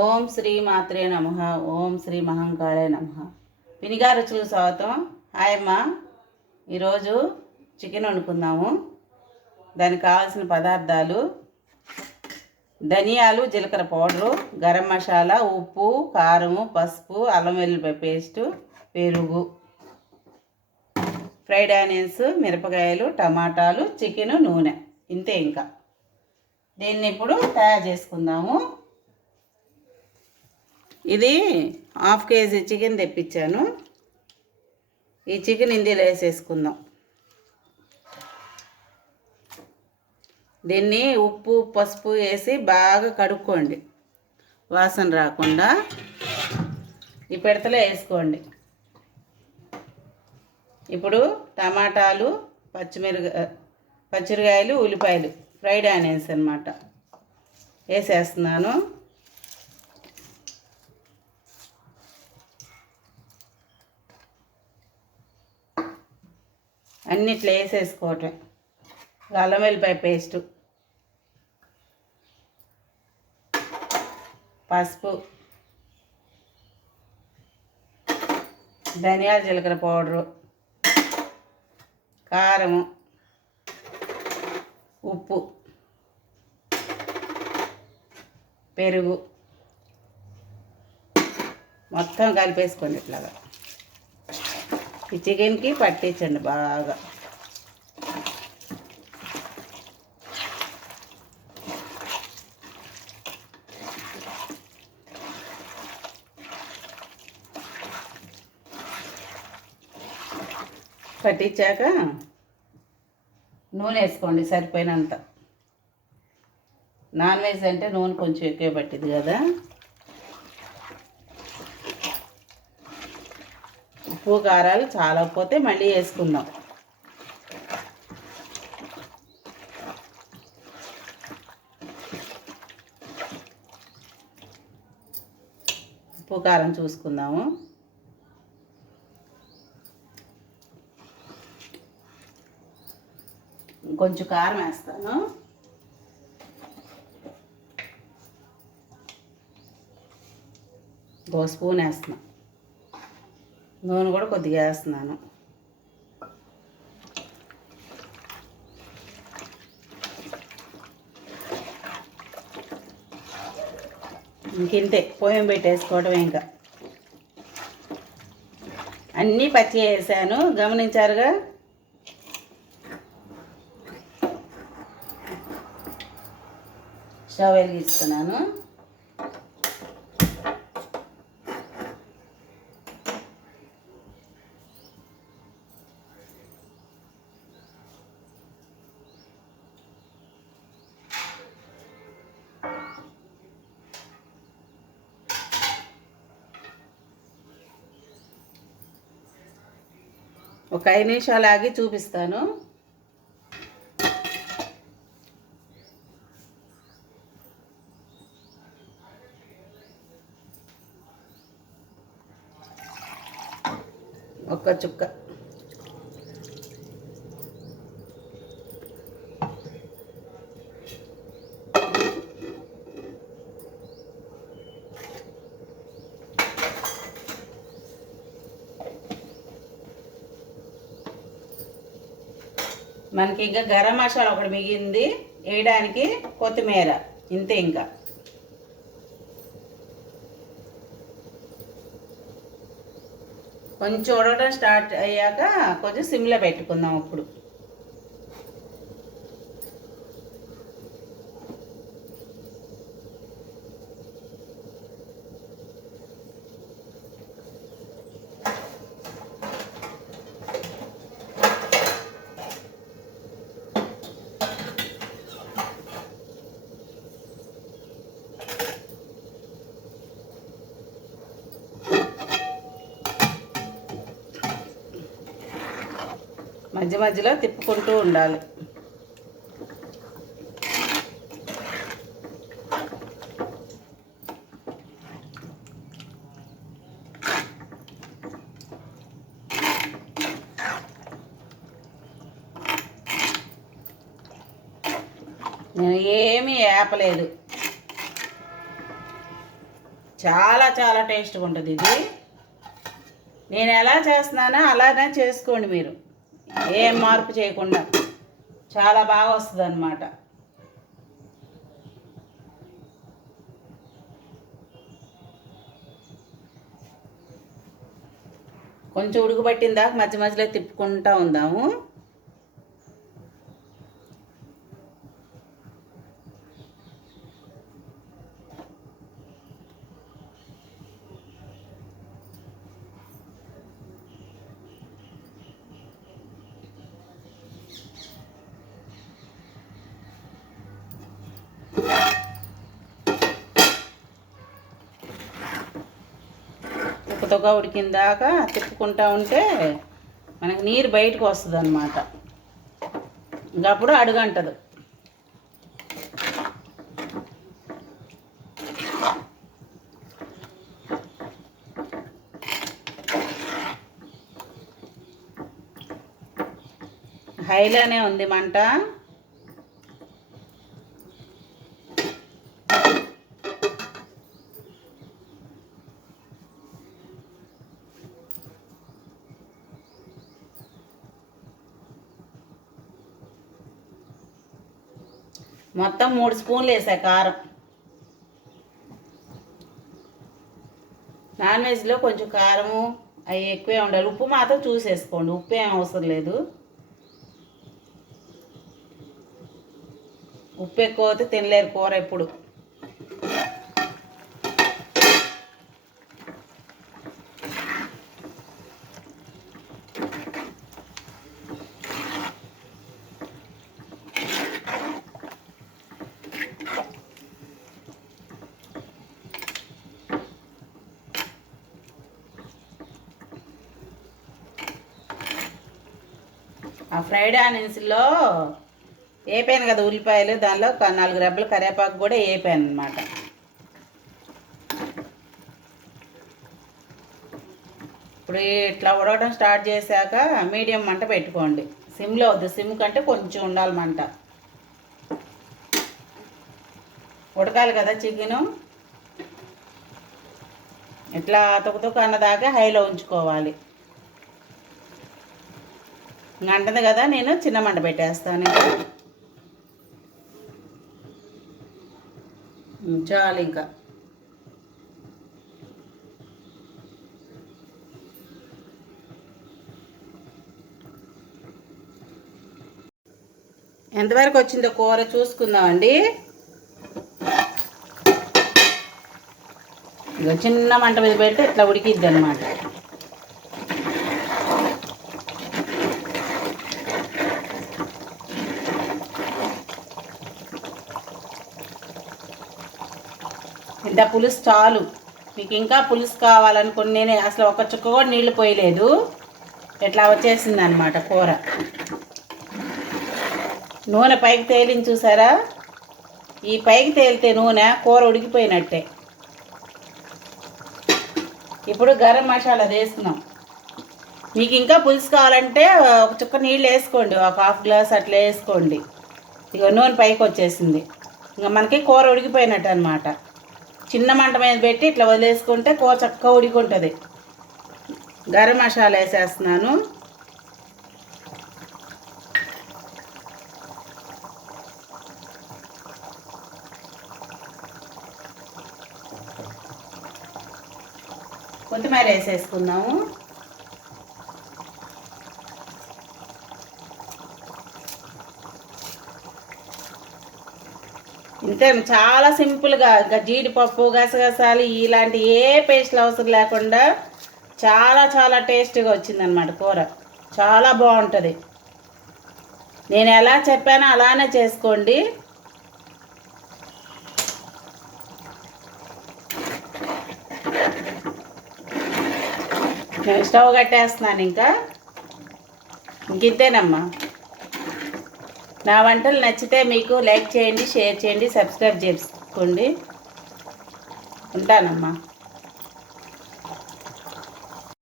ఓం శ్రీ మాత్రే నమః. ఓం శ్రీ మహంకాళే నమః. వినిగా రుచులకు స్వాగతం. హాయ్ అమ్మ. ఈరోజు చికెన్ వండుకుందాము. దానికి కావాల్సిన పదార్థాలు: ధనియాలు, జీలకర్ర పౌడరు, గరం మసాలా, ఉప్పు, కారము, పసుపు, అల్లం వెల్లుల్లిపాయ పేస్టు, పెరుగు, ఫ్రైడ్ ఆనియన్స్, మిరపకాయలు, టమాటాలు, చికెను, నూనె. ఇంతే. ఇంకా దీన్ని ఇప్పుడు తయారు చేసుకుందాము. ఇది 1/2 కేజీ చికెన్ తెప్పించాను. ఈ చికెన్ ఇందులో వేసేసుకుందాం. దీన్ని ఉప్పు పసుపు వేసి బాగా కడుక్కోండి, వాసన రాకుండా ఈ పిడతలో వేసుకోండి. ఇప్పుడు టమాటాలు, పచ్చిమిరకాయలు, ఉల్లిపాయలు, ఫ్రైడ్ ఆనియన్స్ అన్నమాట వేసేస్తున్నాను. అన్నిట్లో వేసేసుకోవటం. అల్లం వెల్లిపాయ పేస్టు, పసుపు, ధనియాల జీలకర్ర పౌడరు, కారము, ఉప్పు, పెరుగు మొత్తం కలిపేసుకోండి. ఇట్లాగా ఈ చికెన్కి పట్టించండి బాగా. పట్టించాక నూనె వేసుకోండి సరిపోయినంత. నాన్ వెజ్ అంటే నూనె కొంచెం ఎక్కువ పట్టింది కదా. ఉప్పు కారాలు చాలా పోతే మళ్ళీ వేసుకుందాం. ఉప్పు కారం చూసుకుందాము. కొంచెం కారం వేస్తాను. ఒక స్పూన్ వేస్తున్నాను. నూనె కూడా కొద్దిగా వేస్తున్నాను. ఇంకింతే, పొయ్యం పెట్టేసుకోవడం. ఇంకా అన్నీ పచ్చి వేసాను, గమనించారుగా. స్టవ్ వెలిగిస్తున్నాను. ఒక 5 నిమిషాలు ఆగి చూపిస్తాను. ఒక్క చుక్క మనకి ఇంకా గరం మసాలా ఒకటి మిగిలింది వేయడానికి, కొత్తిమీర. ఇంతే. ఇంకా కొంచెం ఉడకడం స్టార్ట్ అయ్యాక కొంచెం సిమ్లో పెట్టుకుందాం. అప్పుడు మధ్య మధ్యలో తిప్పుకుంటూ ఉండాలి. నేను ఏమీ ఆపలేదు. చాలా చాలా టేస్ట్గా ఉంటుంది ఇది. నేను ఎలా చేస్తున్నానో అలానే చేసుకోండి మీరు, ఏం మార్పు చేయకుండా. చాలా బాగా వస్తుంది అన్నమాట. కొంచెం ఉడుకుబట్టిన దాకా మధ్య మధ్యలో తిప్పుకుంటూ ఉందాము. తొక్క ఉడికిన దాకా తిప్పుకుంటూ ఉంటే మనకి నీరు బయటకు వస్తుంది అన్నమాట. ఇంకప్పుడు అడుగంటదు. హైలోనే ఉంది మంట. మొత్తం 3 స్పూన్లు వేసా కారం. నాన్ వెజ్లో కొంచెం కారము అవి ఎక్కువే ఉండాలి. ఉప్పు మాత్రం చూసేసుకోండి, ఉప్పు ఏం అవసరం లేదు. ఉప్పు ఎక్కువ అయితే తినలేరు కూర ఎప్పుడు. ఆ ఫ్రైడ్ ఆనియన్స్లో వేపాను కదా ఉల్లిపాయలు, దానిలో 4 రెబ్బలు కరివేపాకు కూడా వేపాను అనమాట. ఇప్పుడు ఇట్లా ఉడకడం స్టార్ట్ చేశాక మీడియం మంట పెట్టుకోండి. సిమ్లో వద్దు, సిమ్ కంటే కొంచెం ఉండాలి మంట. ఉడకాలి కదా చికెను. ఇట్లా తొక్క అన్నదాకా హైలో ఉంచుకోవాలి. అంటుంది కదా, నేను చిన్న మంట పెట్టేస్తాను. చాలు ఇంకా. ఎంతవరకు వచ్చిందో కూర చూసుకుందామండి. ఇక చిన్న మంట మీద పెడితే ఇట్లా ఉడికిద్ది అన్నమాట. ఇంత పులుసు చాలు. మీకు ఇంకా పులుసు కావాలనుకుని నేను అసలు ఒక చుక్క కూడా నీళ్ళు పోయలేదు. ఇట్లా వచ్చేసింది అనమాట కూర. నూనె పైకి తేలింది చూసారా? ఈ పైకి తేలితే నూనె కూర ఉడికిపోయినట్టే. ఇప్పుడు గరం మసాలా వేస్తున్నాం. మీకు ఇంకా పులుసు కావాలంటే ఒక చుక్క నీళ్ళు వేసుకోండి, ఒక 1/2 గ్లాస్ అట్లా వేసుకోండి. ఇక నూనె పైకి వచ్చేసింది. ఇంకా మనకి కూర ఉడికిపోయినట్టు అనమాట. చిన్న మంట మీద పెట్టి ఇట్లా వదిలేసుకుంటే కూర చక్కగా ఉడికింటుంది. గరం మసాలా వేసేస్తున్నాను. కొత్తిమీర వేసేసుకుందాము. ఇంతే, చాలా సింపుల్గా. ఇంకా జీడిపప్పు, గసగసాలు ఇలాంటి ఏ పేస్ట్లు అవసరం లేకుండా చాలా చాలా టేస్టీగా వచ్చిందనమాట కూర. చాలా బాగుంటుంది. నేను ఎలా చెప్పానో అలానే చేసుకోండి. నేను స్టవ్ కట్టేస్తున్నాను. ఇంకింతేనమ్మా. నా వంటలు నచ్చితే మీకు లైక్ చేయండి, షేర్ చేయండి, సబ్స్క్రైబ్ చేసుకోండి. ఉంటానమ్మా.